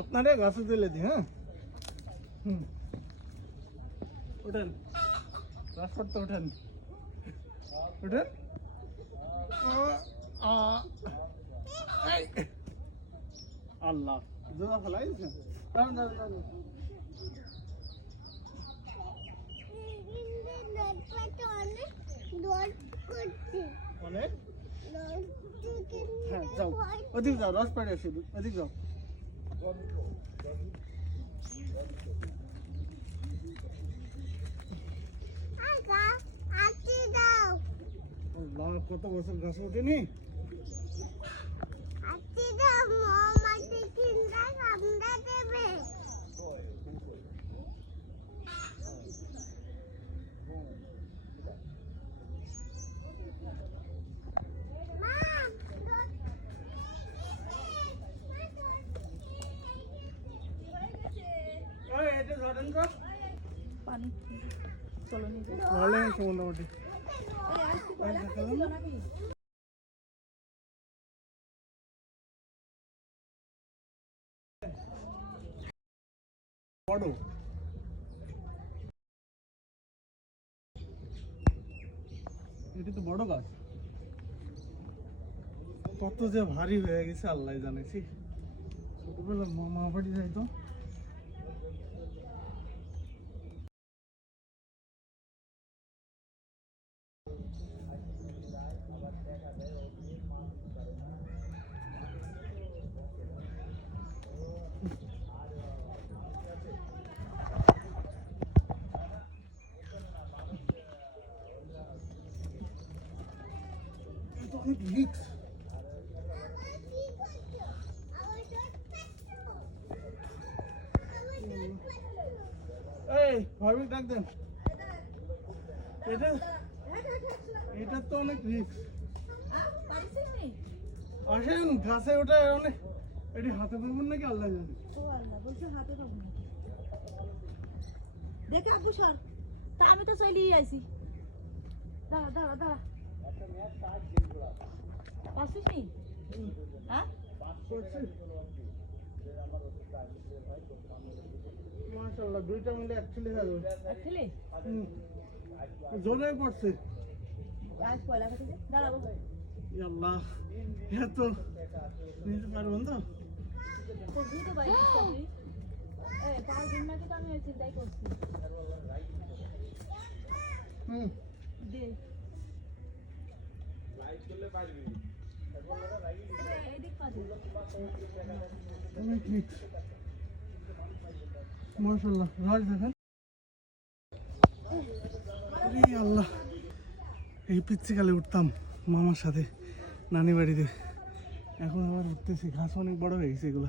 আপনারে গাছে তুলে দিই হ্যাঁ? হুম। ওঠেন রাজপথটা ওঠেন ওঠেন। আল্লাহ। জোড়া ফেলাই অনেক? হ্যাঁ যাও। ওদিক যাও রস পাড়ে আসি ওদিক যাও। আল্লাহ কত বছর গাছে ওঠেনি ওই এটা ধরেন তো পানি এটা তো বড় গাছ। কত যে ভারী হয়ে গেছে আল্লাহ জানেছি ছোটবেলা মামা বাড়ি যাইতো। অনেক রিক্স এই ভাবি ডাক দেন এটা এটা তো অনেক পারিসই নি? আসেন গাছে ওঠে অনেক এটি হাতে পাবেন নাকি আল্লাহ জানে? ও আল্লাহ, বলছে হাতে পাবো নাকি? দেখে আব্বু সর। তা আমি তো চলেই আইছি। দাঁড়া দাঁড়া দাঁড়া। পারছিস নি? হ্যাঁ? দুইটা মিলে অ্যাকচুয়ালি হয়ে যাবে। হুম। জোরে পড়ছে আল্লাহ নিতে পারবেন তো তো দুটো বাইক তুই এই পারবেন তো মাশাল্লাহ রাজ দেখেন। আল্লাহ এই পিচ্ছিকালে উঠতাম মামার সাথে নানি বাড়িতে। এখন আবার উঠতেছি, ঘাস অনেক বড় হয়ে গেছে এগুলো।